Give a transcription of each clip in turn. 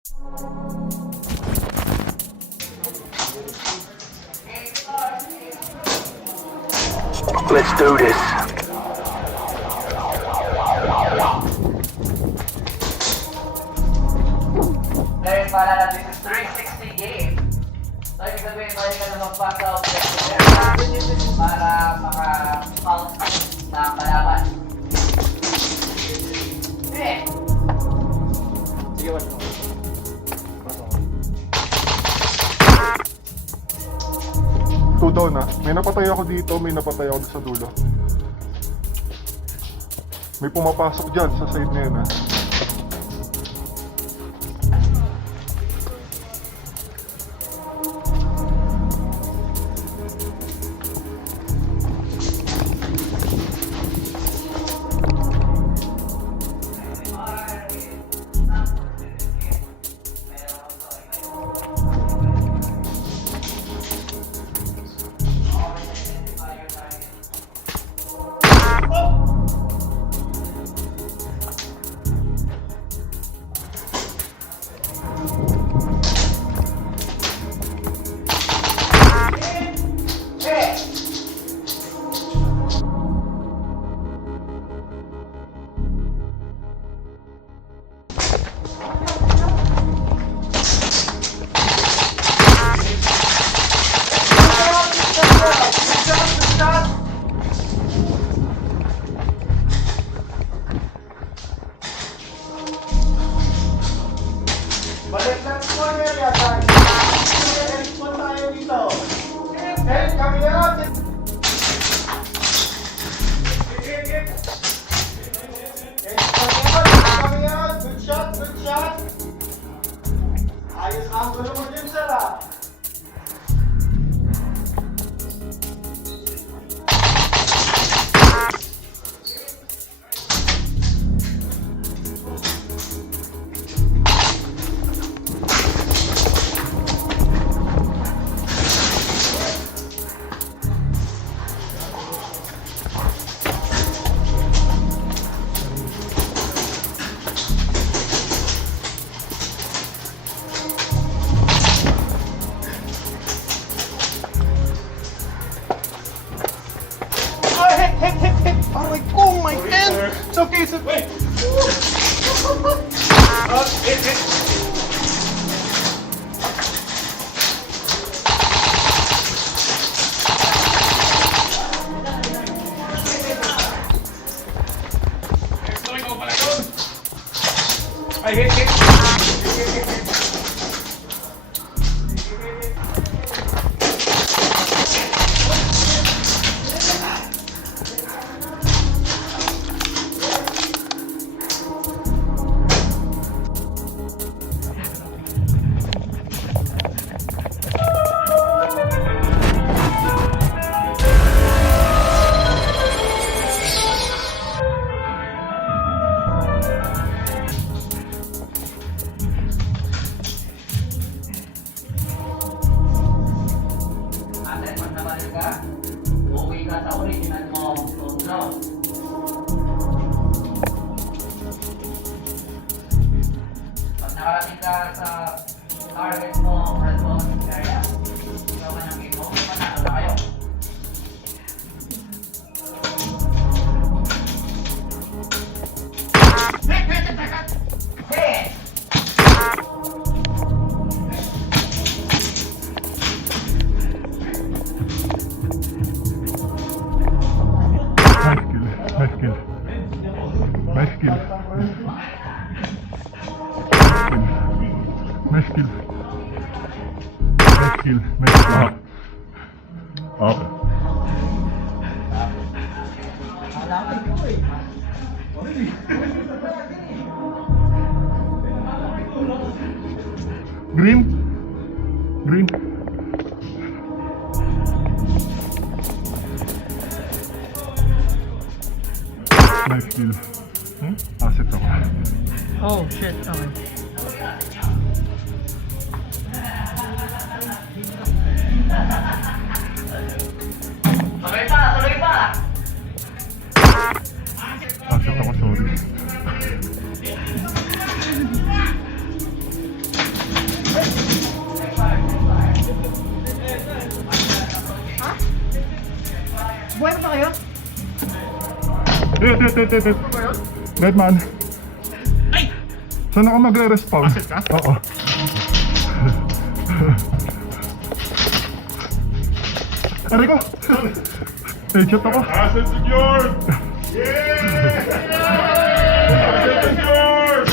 Let's do this. Dahil pala na this is 360 game. So, ibig sabihin, pwede ka na mag-pass out para maka-pulse na kalaban. Sige! Sige, wala mo. Two down na. May napatay ako dito, may napatay ako sa dulo. May pumapasok dyan sa side na yun ha. Balik lang po niya guys. Respond tayo dito. Help kami yan. Kami yan. Good shot, good shot. Ayos ang gulo mo din sir ah. Aray ko, my hand! It's okay, it's okay. I hit. Ate, pag nabalik ka, uuwi ka sa original mo. So, pag nakarating ka sa target mo, response area, ikaw ka ng game mo, panalo na kayo. Hit! Nice kill. Nice kill. Nice kill. Nice kill. Nice kill. Okay. Green. Green. Nice kill. Asset ako. Oh shit, okay. Tuloy pa! Tuloy pa! Asset ako, sorry. Buhay pa ba kayo? Hit. Deadman. Ay! Saan ako magre-respawn? Asset ka? Oo. Aray ko! Headshot ako. Asset secured! Yeah! Asset secured!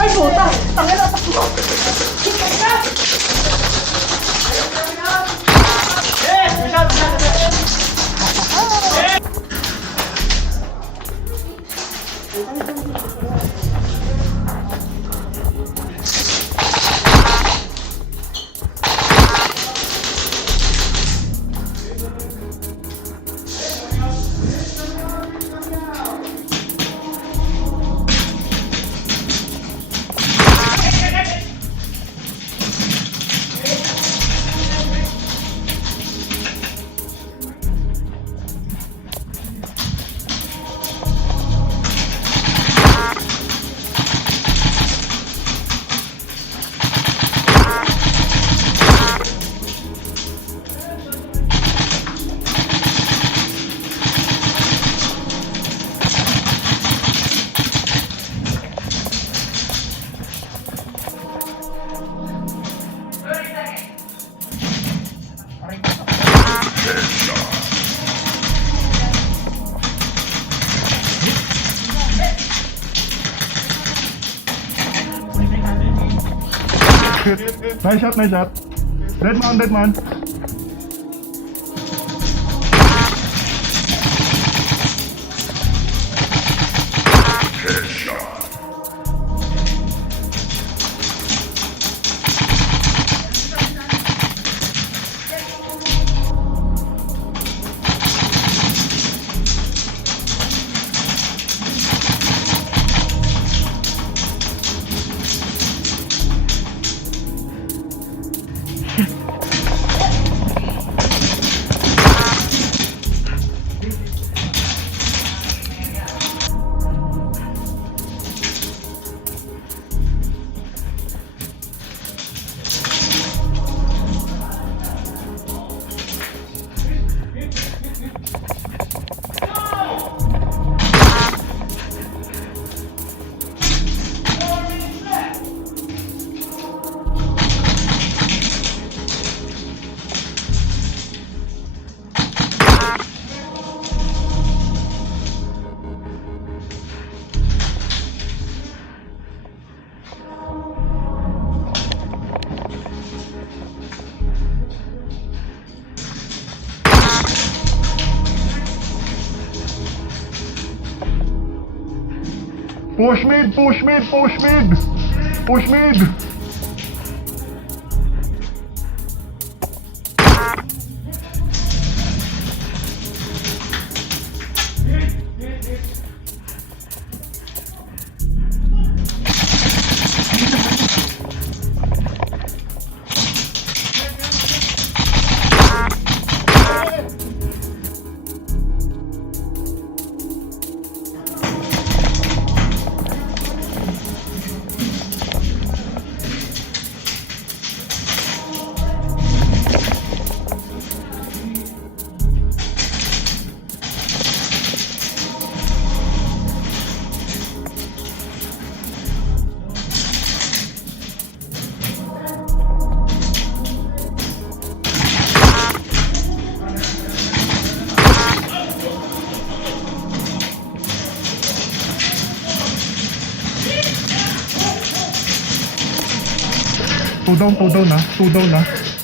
Ay, puta! Tangin na! Takbo! Hit. Nice shot. Deadman. Push mid! Two down na.